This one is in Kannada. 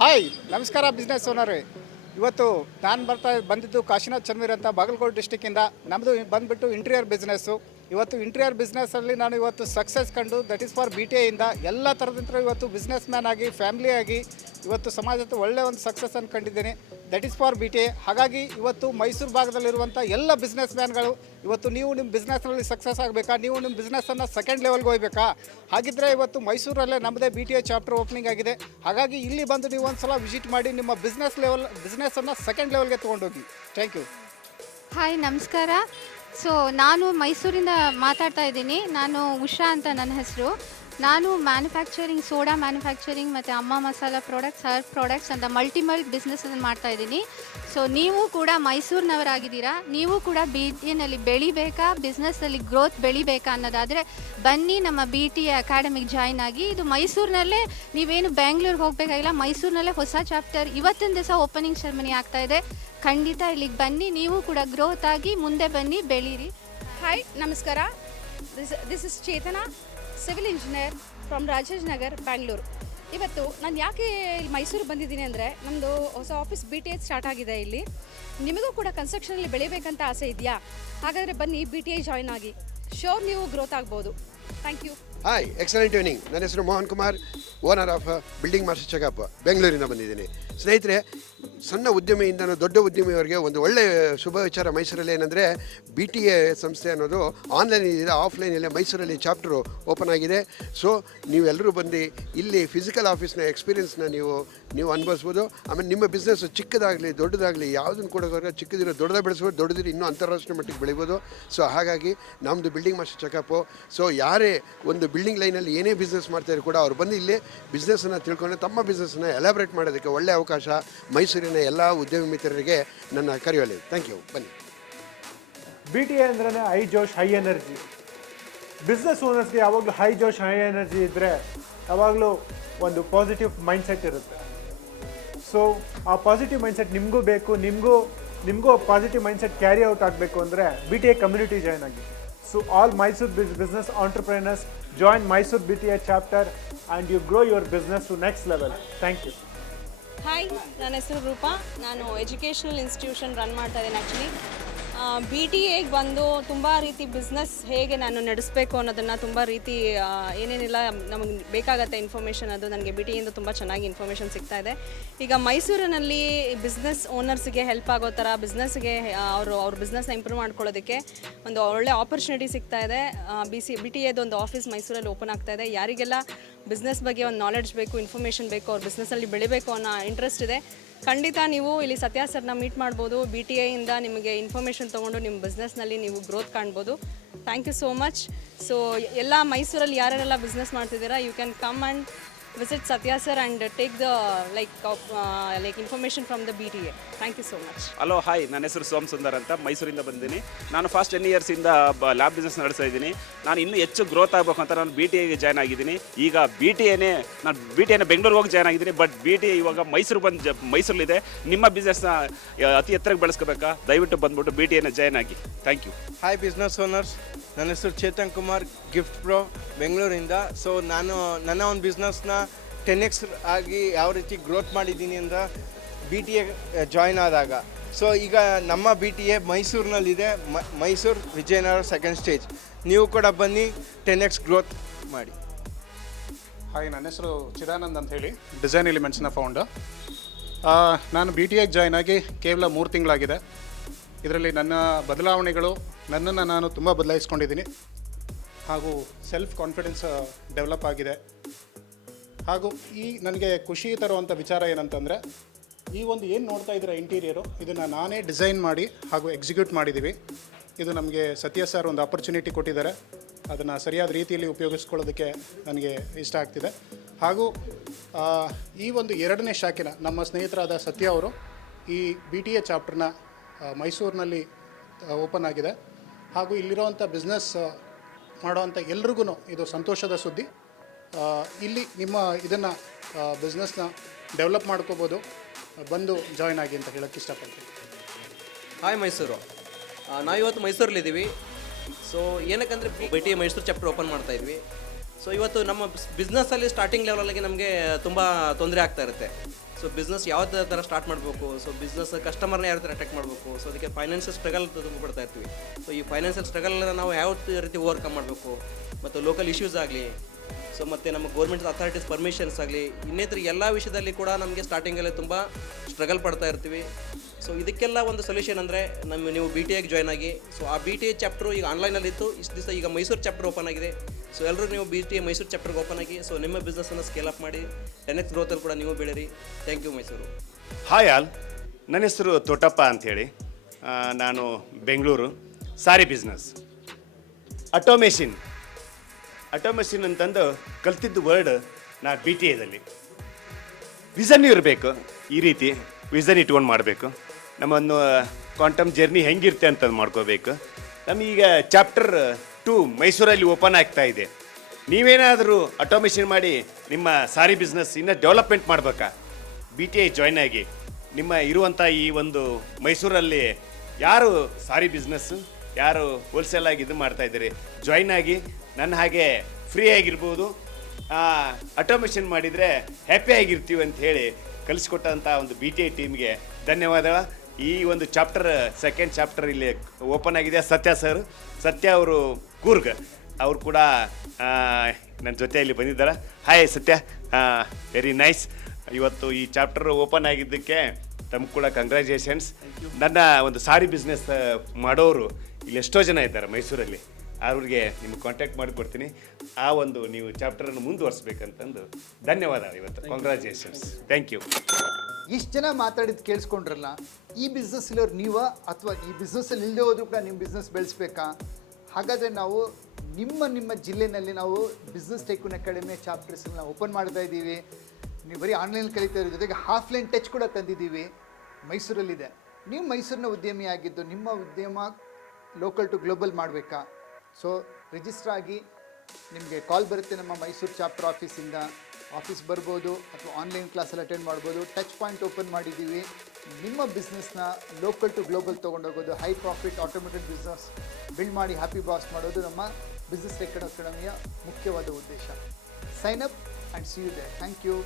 ಹಾಯ್, ನಮಸ್ಕಾರ ಬಿಸ್ನೆಸ್ ಓನರೇ ಇವತ್ತು ನಾನು ಬರ್ತಾ ಬಂದಿದ್ದು ಕಾಶಿನಾಥ್ ಚನ್ವೀರ್ ಅಂತ ಬಾಗಲಕೋಟೆ ಡಿಸ್ಟಿಕ್ಕಿಂದ ನಮ್ಮದು ಬಂದುಬಿಟ್ಟು ಇಂಟೀರಿಯರ್ ಬಿಸ್ನೆಸ್ಸು ಇವತ್ತು ಇಂಟೀರಿಯರ್ ಬಿಸ್ನೆಸ್ಸಲ್ಲಿ ನಾನು ಇವತ್ತು ಸಕ್ಸಸ್ ಕಂಡು that is for B T ಐಯಿಂದ ಎಲ್ಲ ಥರದಿಂದ ಇವತ್ತು ಬಿಸ್ನೆಸ್ ಮ್ಯಾನ್ ಆಗಿ ಫ್ಯಾಮಿಲಿ ಆಗಿ, ಇವತ್ತು ಸಮಾಜದ ಒಳ್ಳೆಯ ಒಂದು ಸಕ್ಸಸ್ ಕಂಡಿದ್ದೇನೆ. That is for B T ಹಾಗಾಗಿ ಇವತ್ತು ಮೈಸೂರು ಭಾಗದಲ್ಲಿರುವಂಥ ಎಲ್ಲ ಬಿಸ್ನೆಸ್ ಮ್ಯಾನ್ಗಳು ಇವತ್ತು ನೀವು ನಿಮ್ಮ ಬಿಸ್ನೆಸ್ನಲ್ಲಿ ಸಕ್ಸಸ್ ಆಗಬೇಕಾ? ನೀವು ನಿಮ್ಮ ಬಿಸ್ನೆಸ್ಸನ್ನು ಸೆಕೆಂಡ್ ಲೆವೆಲ್ಗೆ ಹೋಗ್ಬೇಕಾ? ಹಾಗಿದ್ದರೆ ಇವತ್ತು ಮೈಸೂರಲ್ಲೇ ನಮ್ಮದೇ B T A chapter opening ಆಗಿದೆ. ಹಾಗಾಗಿ ಇಲ್ಲಿ ಬಂದು ನೀವು ಒಂದು ಸಲ ವಿಸಿಟ್ ಮಾಡಿ ನಿಮ್ಮ ಬಿಸ್ನೆಸ್ ಲೆವೆಲ್ ಬಿಸ್ನೆಸ್ಸನ್ನು ಸೆಕೆಂಡ್ ಲೆವೆಲ್ಗೆ ತೊಗೊಂಡೋಗಿ. ಥ್ಯಾಂಕ್ ಯು ಹಾಯ್ ನಮಸ್ಕಾರ. ಸೊ ನಾನು ಮೈಸೂರಿಂದ ಮಾತಾಡ್ತಾ ಇದ್ದೀನಿ. ನಾನು ಉಷಾ ಅಂತ ನನ್ನ ಹೆಸರು. ನಾನು ಮ್ಯಾನುಫ್ಯಾಕ್ಚರಿಂಗ್ ಸೋಡಾ ಮ್ಯಾನುಫ್ಯಾಕ್ಚರಿಂಗ್ ಮತ್ತು ಅಮ್ಮ ಮಸಾಲ ಪ್ರಾಡಕ್ಟ್ಸ್ ಹರ್ ಪ್ರಾಡಕ್ಟ್ಸ್ ಅಂತ ಮಲ್ಟಿಮಲ್ ಬಿಸ್ನೆಸ್ಸನ್ನು ಮಾಡ್ತಾ ಇದ್ದೀನಿ. ಸೊ ನೀವು ಕೂಡ ಮೈಸೂರಿನವರಾಗಿದ್ದೀರಾ? ನೀವು ಕೂಡ ಬಿ ಟಿನಲ್ಲಿ ಬೆಳಿಬೇಕಾ? ಬಿಸ್ನೆಸ್ಸಲ್ಲಿ ಗ್ರೋತ್ ಬೆಳಿಬೇಕಾ ಅನ್ನೋದಾದರೆ ಬನ್ನಿ, ನಮ್ಮ ಬಿ ಟಿ ಅಕಾಡೆಮಿಗೆ ಜಾಯ್ನ್ ಆಗಿ. ಇದು ಮೈಸೂರಿನಲ್ಲೇ ನೀವೇನು ಬ್ಯಾಂಗ್ಳೂರ್ಗೆ ಹೋಗಬೇಕಾಗಿಲ್ಲ ಮೈಸೂರಿನಲ್ಲೇ ಹೊಸ ಚಾಪ್ಟರ್ ಇವತ್ತಿನ ದಿವಸ ಓಪನಿಂಗ್ ಸೆರೆಮನಿ ಆಗ್ತಾ ಇದೆ. ಖಂಡಿತ ಇಲ್ಲಿಗೆ ಬನ್ನಿ, ನೀವು ಕೂಡ ಗ್ರೋತ್ ಆಗಿ ಮುಂದೆ ಬನ್ನಿ, ಬೆಳೀರಿ. ಹಾಯ್ ನಮಸ್ಕಾರ. This this is Chetana. Civil engineer from Rajesh Nagar Bangalore ಇವತ್ತು ನಾನು ಯಾಕೆ ಇಲ್ಲಿ ಮೈಸೂರು ಬಂದಿದ್ದೀನಿ ಅಂದರೆ ನಮ್ಮದು ಹೊಸ office B T H start ಆಗಿದೆ ಇಲ್ಲಿ. ನಿಮಗೂ ಕೂಡ ಕನ್ಸ್ಟ್ರಕ್ಷನಲ್ಲಿ ಬೆಳಿಬೇಕಂತ ಆಸೆ ಇದೆಯಾ? ಹಾಗಾದರೆ ಬನ್ನಿ ಬಿ ಟಿ ಐ ಜಾಯ್ನ್ ಆಗಿ. ಶೋರ್ ನೀವು ಗ್ರೋತ್ ಆಗ್ಬೋದು. Thank you hi excellent evening ನನ್ನ ಹೆಸರು Mohan Kumar owner of building master checkup ಬೆಂಗಳೂರಿಂದ ಬಂದಿದ್ದೀನಿ. ಸ್ನೇಹಿತರೆ ಸಣ್ಣ ಉದ್ಯಮಿಯಿಂದ ದೊಡ್ಡ ಉದ್ಯಮಿಯವರಿಗೆ ಒಂದು ಒಳ್ಳೆಯ ಶುಭ ವಿಚಾರ ಮೈಸೂರಲ್ಲಿ ಏನಂದರೆ ಬಿ ಟಿ ಎ ಸಂಸ್ಥೆ ಅನ್ನೋದು ಆನ್ಲೈನ್ ಇದೆ ಆಫ್ಲೈನಲ್ಲಿ ಮೈಸೂರಲ್ಲಿ ಚಾಪ್ಟರು ಓಪನ್ ಆಗಿದೆ. ಸೊ ನೀವೆಲ್ಲರೂ ಬಂದು ಇಲ್ಲಿ ಫಿಸಿಕಲ್ ಆಫೀಸ್ನ ಎಕ್ಸ್ಪೀರಿಯನ್ಸ್ನ ನೀವು ನೀವು ಅನುಭವಿಸ್ಬೋದು. ಆಮೇಲೆ ನಿಮ್ಮ ಬಿಸ್ನೆಸ್ ಚಿಕ್ಕದಾಗಲಿ, ದೊಡ್ಡದಾಗಲಿ, ಯಾವುದನ್ನು ಕೂಡ ಚಿಕ್ಕದಿರೋ, ದೊಡ್ಡದಾಗ ಬೆಳೆಸ್ಬೋದು, ದೊಡ್ಡದಿರೋ ಇನ್ನೂ ಅಂತಾರಾಷ್ಟ್ರೀಯ ಮಟ್ಟಿಗೆ ಬೆಳಿಬೋದು. ಸೊ ಹಾಗಾಗಿ ನಮ್ಮದು ಬಿಲ್ಡಿಂಗ್ ಮಾಸ್ಟರ್ ಚೆಕಪ್ಪು ಸೊ ಯಾರೇ ಒಂದು ಬಿಲ್ಡಿಂಗ್ ಲೈನಲ್ಲಿ ಏನೇ ಬಿಸ್ನೆಸ್ ಮಾಡ್ತಾಯಿದ್ರು ಕೂಡ ಅವ್ರು ಬಂದು ಇಲ್ಲಿ ಬಿಸ್ನೆಸ್ಸನ್ನು ತಿಳ್ಕೊಂಡು ತಮ್ಮ ಬಿಸ್ನೆಸ್ಸನ್ನು ಎಲಾಬ್ರೇಟ್ ಮಾಡೋದಕ್ಕೆ ಒಳ್ಳೆಯ ಅವಕಾಶ ಮೈಸೂರಿನ ಎಲ್ಲ ಉದ್ಯಮಿ ಮಿತ್ರರಿಗೆ ನನ್ನ ಕರೆಯುವಲ್ಲಿ ಥ್ಯಾಂಕ್ ಯು ಬನ್ನಿ. ಬಿ ಟಿ ಎ ಅಂದ್ರೆ ಹೈ ಜೋಶ್ ಹೈ ಎನರ್ಜಿ ಬಿಸ್ನೆಸ್ ಓನರ್ಸ್ಗೆ ಯಾವಾಗಲೂ ಹೈ ಜೋಶ್ ಹೈ ಎನರ್ಜಿ ಇದ್ದರೆ ಯಾವಾಗಲೂ ಒಂದು ಪಾಸಿಟಿವ್ ಮೈಂಡ್ಸೆಟ್ ಇರುತ್ತೆ. ಸೊ ಆ ಪಾಸಿಟಿವ್ ಮೈಂಡ್ಸೆಟ್ ನಿಮಗೂ ಬೇಕು, ನಿಮಗೂ ನಿಮಗೂ ಪಾಸಿಟಿವ್ ಮೈಂಡ್ಸೆಟ್ ಕ್ಯಾರಿ ಔಟ್ ಆಗಬೇಕು ಅಂದರೆ B T I community join ಆಗಿ. ಸೊ ಆಲ್ ಮೈಸೂರು ಬಿಸ್ business entrepreneurs join Mysuru B T I chapter and you grow your business to next level thank you hi ನನ್ನ ಹೆಸರು ರೂಪಾ. ನಾನು ಎಜುಕೇಷನಲ್ ಇನ್ಸ್ಟಿಟ್ಯೂಷನ್ ರನ್ ಮಾಡ್ತಾ ಇದ್ದೀನಿ ಆ್ಯಕ್ಚುಲಿ ಬಿ ಟಿ ಎಗೆ ಬಂದು ತುಂಬ ರೀತಿ ಬಿಸ್ನೆಸ್ ಹೇಗೆ ನಾನು ನಡೆಸಬೇಕು ಅನ್ನೋದನ್ನು ತುಂಬ ರೀತಿ ಏನೇನಿಲ್ಲ ನಮಗೆ ಬೇಕಾಗತ್ತೆ ಇನ್ಫಾರ್ಮೇಷನ್ ಅದು ನನಗೆ ಬಿ ಟಿಯಿಂದ ತುಂಬ ಚೆನ್ನಾಗಿ ಇನ್ಫಾರ್ಮೇಷನ್ ಸಿಗ್ತಾ ಇದೆ. ಈಗ ಮೈಸೂರಿನಲ್ಲಿ ಬಿಸ್ನೆಸ್ ಓನರ್ಸ್ಗೆ ಹೆಲ್ಪ್ ಆಗೋ ಥರ ಬಿಸ್ನೆಸ್ಗೆ ಅವರು, ಅವ್ರ ಬಿಸ್ನೆಸ್ನ ಇಂಪ್ರೂವ್ ಮಾಡ್ಕೊಳ್ಳೋದಕ್ಕೆ ಒಂದು ಒಳ್ಳೆ ಆಪರ್ಚುನಿಟಿ ಸಿಗ್ತಾ ಇದೆ. ಬಿ ಸಿ ಬಿ ಟಿ ಎದು ಒಂದು ಆಫೀಸ್ ಮೈಸೂರಲ್ಲಿ ಓಪನ್ ಆಗ್ತಾ ಇದೆ. ಯಾರಿಗೆಲ್ಲ ಬಿಸ್ನೆಸ್ ಬಗ್ಗೆ ಒಂದು ನಾಲೆಡ್ಜ್ ಬೇಕು ಇನ್ಫಾರ್ಮೇಷನ್ ಬೇಕು, ಅವ್ರ ಬಿಸ್ನೆಸ್ಸಲ್ಲಿ ಬೆಳಿಬೇಕು ಅನ್ನೋ ಇಂಟ್ರೆಸ್ಟ್ ಇದೆ ಖಂಡಿತ ನೀವು ಇಲ್ಲಿ ಸತ್ಯಾ ಸರ್ನ ಮೀಟ್ ಮಾಡ್ಬೋದು. ಬಿ ಟಿ ಐಯಿಂದ ನಿಮಗೆ ಇನ್ಫಾರ್ಮೇಷನ್ ತೊಗೊಂಡು ನಿಮ್ಮ ಬಿಸ್ನೆಸ್ನಲ್ಲಿ ನೀವು ಗ್ರೋತ್ ಕಾಣ್ಬೋದು. Thank you so much so ಎಲ್ಲ ಮೈಸೂರಲ್ಲಿ ಯಾರ್ಯಾರೆಲ್ಲ ಬಿಸ್ನೆಸ್ ಮಾಡ್ತಿದ್ದೀರಾ you can come and visit Satya sir and take the like like like from the B T Thank thank you much. Much hello hi ನನ್ನ ಹೆಸರು ಸೋಮ್ ಸುಂದರ್ ಅಂತ ಮೈಸೂರಿಂದ ಬಂದಿದ್ದೀನಿ ನಾನು ಫಾಸ್ಟ್ ಟೆನ್ ಇಯರ್ಸಿಂದ ಲ್ಯಾಬ್ ಬಿಸ್ನೆಸ್ ನಡೆಸ್ತಾ ಇದ್ದೀನಿ. ನಾನು ಇನ್ನೂ ಹೆಚ್ಚು ಗ್ರೋತ್ ಆಗಬೇಕು ಅಂತ ನಾನು ಬಿ ಟಿ ಐಗೆ ಜಾಯ್ನ್ ಆಗಿದ್ದೀನಿ. ಈಗ ಬಿ ಟಿ ಎನೇ ನಾನು ಬಿ ಟಿ ಎನೇ ಬೆಂಗಳೂರಿಗೆ ಹೋಗಿ ಜಾಯ್ನ್ ಆಗಿದ್ದೀನಿ ಬಟ್ ಬಿ ಟಿ ಇವಾಗ ಮೈಸೂರು ಬಂದು ಜ ಮೈಸೂರಲ್ಲಿದೆ. ನಿಮ್ಮ ಬಿಸ್ನೆಸ್ನ ಅತಿ ಎತ್ತರಕ್ಕೆ ಬೆಳೆಸ್ಕೋಬೇಕಾ? ದಯವಿಟ್ಟು ಬಂದ್ಬಿಟ್ಟು ಬಿ ಟಿ ಎನ ಜಾಯ್ನ್ ಆಗಿ. Thank you hi business owners ನನ್ನ ಹೆಸರು ಚೇತನ್ ಕುಮಾರ್ ಗಿಫ್ಟ್ ಪ್ರೋ ಬೆಂಗಳೂರಿಂದ. ಸೊ ನಾನು ನನ್ನ ಒಂದು ಬಿಸ್ನೆಸ್ನ ಟೆನ್ ಎಕ್ಸ್ ಆಗಿ ಯಾವ ರೀತಿ ಗ್ರೋತ್ ಮಾಡಿದ್ದೀನಿ ಅಂದ್ರೆ ಬಿ ಟಿ ಎ ಜಾಯ್ನ್ ಆದಾಗ. ಸೊ ಈಗ ನಮ್ಮ ಬಿ ಟಿ ಎ ಮೈಸೂರಿನಲ್ಲಿದೆ. ಮೈಸೂರು ವಿಜಯನಗರ ಸೆಕೆಂಡ್ ಸ್ಟೇಜ್ ನೀವು ಕೂಡ ಬನ್ನಿ ಟೆನ್ ಎಕ್ಸ್ ಗ್ರೋತ್ ಮಾಡಿ. ಹಾಯ್ ನನ್ನ ಹೆಸರು ಚಿದಾನಂದ್ ಅಂತ ಹೇಳಿ ಡಿಸೈನ್ ಎಲಿಮೆಂಟ್ಸ್ನ ಫೌಂಡರ್ ನಾನು ಬಿ ಟಿ ಎಗೆ ಜಾಯ್ನ್ ಆಗಿ ಕೇವಲ ಮೂರು ತಿಂಗಳಾಗಿದೆ. ಇದರಲ್ಲಿ ನನ್ನ ಬದಲಾವಣೆಗಳು, ನನ್ನನ್ನು ನಾನು ತುಂಬ ಬದಲಾಯಿಸ್ಕೊಂಡಿದ್ದೀನಿ. ಹಾಗೂ ಸೆಲ್ಫ್ ಕಾನ್ಫಿಡೆನ್ಸ್ ಡೆವಲಪ್ ಆಗಿದೆ. ಹಾಗೂ ಈ ನನಗೆ ಖುಷಿ ತರುವಂಥ ವಿಚಾರ ಏನಂತಂದರೆ, ಈ ಒಂದು ಏನು ನೋಡ್ತಾ ಇದ್ದೀರ ಇಂಟೀರಿಯರು ಇದನ್ನು ನಾನೇ ಡಿಸೈನ್ ಮಾಡಿ ಹಾಗೂ ಎಕ್ಸಿಕ್ಯೂಟ್ ಮಾಡಿದ್ದೀವಿ ಇದು ನಮಗೆ ಸತ್ಯ ಸರ್ ಒಂದು ಆಪರ್ಚುನಿಟಿ ಕೊಟ್ಟಿದ್ದಾರೆ. ಅದನ್ನು ಸರಿಯಾದ ರೀತಿಯಲ್ಲಿ ಉಪಯೋಗಿಸ್ಕೊಳ್ಳೋದಕ್ಕೆ ನನಗೆ ಇಷ್ಟ ಆಗ್ತಿದೆ. ಹಾಗೂ ಈ ಒಂದು ಎರಡನೇ ಶಾಖೆನ ನಮ್ಮ ಸ್ನೇಹಿತರಾದ ಸತ್ಯ ಅವರು ಈ ಬಿ ಟಿ ಎ ಚಾಪ್ಟರ್ನ ಮೈಸೂರಿನಲ್ಲಿ ಓಪನ್ ಆಗಿದೆ. ಹಾಗೂ ಇಲ್ಲಿರೋವಂಥ ಬಿಸ್ನೆಸ್ ಮಾಡೋವಂಥ ಎಲ್ರಿಗೂ ಇದು ಸಂತೋಷದ ಸುದ್ದಿ. ಇಲ್ಲಿ ನಿಮ್ಮ ಇದನ್ನು ಬಿಸ್ನೆಸ್ನ ಡೆವಲಪ್ ಮಾಡ್ಕೋಬೋದು. ಬಂದು ಜಾಯ್ನ್ ಆಗಿ ಅಂತ ಹೇಳೋಕ್ಕೆ ಇಷ್ಟಪಡ್ತೀನಿ. ಹಾಯ್ ಮೈಸೂರು. ನಾವಿವತ್ತು ಮೈಸೂರಲ್ಲಿದ್ದೀವಿ. So ಏನಕ್ಕಂದರೆ B T Mysuru chapter open ಮಾಡ್ತಾ ಇದ್ವಿ. ಸೊ ಇವತ್ತು ನಮ್ಮ ಬಿಸ್ನೆಸ್ಸಲ್ಲಿ ಸ್ಟಾರ್ಟಿಂಗ್ ಲೆವೆಲಲ್ಲಿ ನಮಗೆ ತುಂಬ ತೊಂದರೆ ಆಗ್ತಾ ಇರುತ್ತೆ. ಸೊ ಬಿಸ್ನೆಸ್ ಯಾವ ಥರ ಸ್ಟಾರ್ಟ್ ಮಾಡಬೇಕು? ಸೊ ಬಿಸ್ನೆಸ್ ಕಸ್ಟಮರ್ನ ಯಾವ ಥರ ಅಟ್ಯಾಕ್ ಮಾಡಬೇಕು? ಸೊ ಅದಕ್ಕೆ ಫೈನಾನ್ಷಿಯಲ್ ಸ್ಟ್ರಗಲ್ ಪಡ್ತಾ ಇರ್ತೀವಿ. ಸೊ ಈ ಫೈನಾನ್ಷಿಯಲ್ ಸ್ಟ್ರಗಲ್ನ ನಾವು ಯಾವ ರೀತಿ ಓವರ್ಕಮ್ ಮಾಡಬೇಕು? ಮತ್ತು ಲೋಕಲ್ ಇಶ್ಯೂಸ್ ಆಗಲಿ ಸೊ ಮತ್ತು ನಮ್ಮ ಗೌರ್ಮೆಂಟ್ ಅಥಾರಿಟೀಸ್ ಪರ್ಮಿಷನ್ಸ್ ಆಗಲಿ, ಇನ್ನಿತರ ಎಲ್ಲ ವಿಷಯದಲ್ಲಿ ಕೂಡ ನಮಗೆ ಸ್ಟಾರ್ಟಿಂಗಲ್ಲಿ ತುಂಬ ಸ್ಟ್ರಗಲ್ ಪಡ್ತಾ ಇರ್ತೀವಿ. ಸೊ ಇದಕ್ಕೆಲ್ಲ ಒಂದು ಸೊಲ್ಯೂಷನ್ ಅಂದರೆ ನಮ್ಮ ನೀವು ಬಿ ಟಿ ಎಗೆ ಜಾಯ್ನ್ ಆಗಿ ಸೊ ಆ ಬಿ ಟಿ ಎ ಚಾಪ್ಟ್ರು ಈಗ ಆನ್ಲೈನಲ್ಲಿತ್ತು ಇಷ್ಟು ದಿವಸ ಈಗ ಮೈಸೂರು ಚಾಪ್ಟರ್ ಓಪನ್ ಆಗಿದೆ. ಸೊ ಎಲ್ಲರೂ ನೀವು ಬಿ ಟಿ ಮೈಸೂರು ಚಾಪ್ಟರ್ಗೆ ಓಪನ್ ಆಗಿ ಸೊ ನಿಮ್ಮ ಬಿಸ್ನೆಸ್ಸನ್ನು ಸ್ಕೇಲ್ ಅಪ್ ಮಾಡಿ ಟೆನ್ ಎಕ್ಸ್ ಗ್ರೋತಲ್ಲಿ ಕೂಡ ನೀವು ಬೆಳೀರಿ. Thank you Mysuru. Hi all ನನ್ನ ಹೆಸರು ತೋಟಪ್ಪ ಅಂಥೇಳಿ ನಾನು Bengaluru. Sorry business automation automation ಅಂತಂದು ಕಲ್ತಿದ್ದು ವರ್ಡ್ ನಾ ಬಿ ಟಿ ಎದಲ್ಲಿ ವಿಸನ್ ಇರಬೇಕು. ಈ ರೀತಿ ವಿಸನ್ ಇಟ್ಕೊಂಡು ಮಾಡಬೇಕು. ನಮ್ಮನ್ನು ಕ್ವಾಂಟಮ್ ಜರ್ನಿ ಹೆಂಗಿರುತ್ತೆ ಅಂತ ಮಾಡ್ಕೋಬೇಕು. ನಮಗೀಗ ಚಾಪ್ಟರ್ ಟು ಮೈಸೂರಲ್ಲಿ ಓಪನ್ ಆಗ್ತಾ ಇದೆ. ನೀವೇನಾದರೂ ಆಟೋಮೇಷನ್ ಮಾಡಿ ನಿಮ್ಮ ಸಾರಿ ಬಿಸ್ನೆಸ್ ಇನ್ನೂ ಡೆವಲಪ್ಮೆಂಟ್ ಮಾಡಬೇಕಾ? ಬಿ ಟಿ ಐ ಜಾಯ್ನ್ ಆಗಿ. ನಿಮ್ಮ ಇರುವಂಥ ಈ ಒಂದು ಮೈಸೂರಲ್ಲಿ ಯಾರು ಸಾರಿ ಬಿಸ್ನೆಸ್ಸು ಯಾರು ಹೋಲ್ಸೇಲ್ ಆಗಿ ಇದು ಮಾಡ್ತಾ ಇದ್ದೀರಿ? ಜಾಯ್ನ್ ಆಗಿ, ನನ್ನ ಹಾಗೆ ಫ್ರೀ ಆಗಿರ್ಬೋದು. ಅಟೋಮೇಷನ್ ಮಾಡಿದರೆ ಹ್ಯಾಪಿಯಾಗಿರ್ತೀವಿ ಅಂತ ಹೇಳಿ ಕಲಿಸ್ಕೊಟ್ಟಂಥ ಒಂದು ಬಿ ಟಿ ಐ ಟೀಮ್ಗೆ ಧನ್ಯವಾದ ಈ ಒಂದು ಚಾಪ್ಟರ್ ಸೆಕೆಂಡ್ ಚಾಪ್ಟರ್ ಇಲ್ಲಿ ಓಪನ್ ಆಗಿದೆ. ಸತ್ಯ ಸರ್ ಸತ್ಯ ಅವರು ಕೂರ್ಗ್. ಅವರು ಕೂಡ ನನ್ನ ಜೊತೆಯಲ್ಲಿ ಬಂದಿದ್ದಾರೆ. ಹಾಯ್ ಸತ್ಯ. ವೆರಿ ನೈಸ್ ಇವತ್ತು ಈ ಚಾಪ್ಟರ್ ಓಪನ್ ಆಗಿದ್ದಕ್ಕೆ ತಮ್ಗೆ ಕೂಡ ಕಂಗ್ರ್ಯಾಚುಲೇಷನ್ಸ್ ನನ್ನ ಒಂದು ಸಾರಿ ಬಿಸ್ನೆಸ್ ಮಾಡೋರು ಇಲ್ಲಿ ಎಷ್ಟೋ ಜನ ಇದ್ದಾರೆ ಮೈಸೂರಲ್ಲಿ. ಅವ್ರಿಗೆ ನಿಮ್ಗೆ ಕಾಂಟ್ಯಾಕ್ಟ್ ಮಾಡಿಕೊಡ್ತೀನಿ ಆ ಒಂದು ನೀವು ಚಾಪ್ಟರನ್ನು ಮುಂದುವರಿಸ್ಬೇಕಂತಂದು ಧನ್ಯವಾದ ಇವತ್ತು. ಕಾಂಗ್ರ್ಯಾಚುಲೇಷನ್ಸ್ ಥ್ಯಾಂಕ್ ಯು ಇಷ್ಟು ಜನ ಮಾತಾಡಿದ್ದು ಕೇಳಿಸ್ಕೊಂಡ್ರಲ್ಲ, ಈ ಬಿಸ್ನೆಸ್ ಇಲ್ಲವ್ರು ನೀವ ಅಥವಾ ಈ ಬಿಸ್ನೆಸ್ಸಲ್ಲಿ ಇಲ್ಲದೆ ಹೋದರೂ ಕೂಡ ನಿಮ್ಮ ಬಿಸ್ನೆಸ್ ಬೆಳೆಸ್ಬೇಕಾ? ಹಾಗಾದರೆ ನಾವು ನಿಮ್ಮ ನಿಮ್ಮ ಜಿಲ್ಲೆನಲ್ಲಿ ನಾವು ಬಿಸ್ನೆಸ್ ಟೈಕೂನ್ ಅಕಾಡೆಮಿ ಚಾಪ್ಟರ್ಸ್ನ ಓಪನ್ ಮಾಡ್ತಾ ಇದ್ದೀವಿ. ನೀವು ಬರೀ ಆನ್ಲೈನ್ ಕಲಿತಾ ಇರೋ ಜೊತೆಗೆ ಆಫ್ಲೈನ್ ಟಚ್ ಕೂಡ ತಂದಿದ್ದೀವಿ. ಮೈಸೂರಲ್ಲಿದೆ. ನೀವು ಮೈಸೂರಿನ ಉದ್ಯಮಿ ಆಗಿದ್ದು ನಿಮ್ಮ ಉದ್ಯಮ ಲೋಕಲ್ ಟು ಗ್ಲೋಬಲ್ ಮಾಡಬೇಕಾ? ಸೊ ರಿಜಿಸ್ಟರ್ ಆಗಿ ನಿಮಗೆ ಕಾಲ್ ಬರುತ್ತೆ ನಮ್ಮ ಮೈಸೂರು ಚಾಪ್ಟರ್ ಆಫೀಸಿಂದ ಆಫೀಸ್ ಬರ್ಬೋದು ಅಥವಾ ಆನ್ಲೈನ್ ಕ್ಲಾಸಲ್ಲಿ ಅಟೆಂಡ್ ಮಾಡ್ಬೋದು ಟಚ್ ಪಾಯಿಂಟ್ ಓಪನ್ ಮಾಡಿದ್ದೀವಿ. ನಿಮ್ಮ ಬಿಸ್ನೆಸ್ನ local to global ತೊಗೊಂಡೋಗೋದು high profit automated business build ಮಾಡಿ ಹ್ಯಾಪಿ ಬಾಸ್ ಮಾಡೋದು ನಮ್ಮ ಬಿಸ್ನೆಸ್ ಎಕಡಮಿಯ ಮುಖ್ಯವಾದ ಉದ್ದೇಶ. Sign up and see you there thank you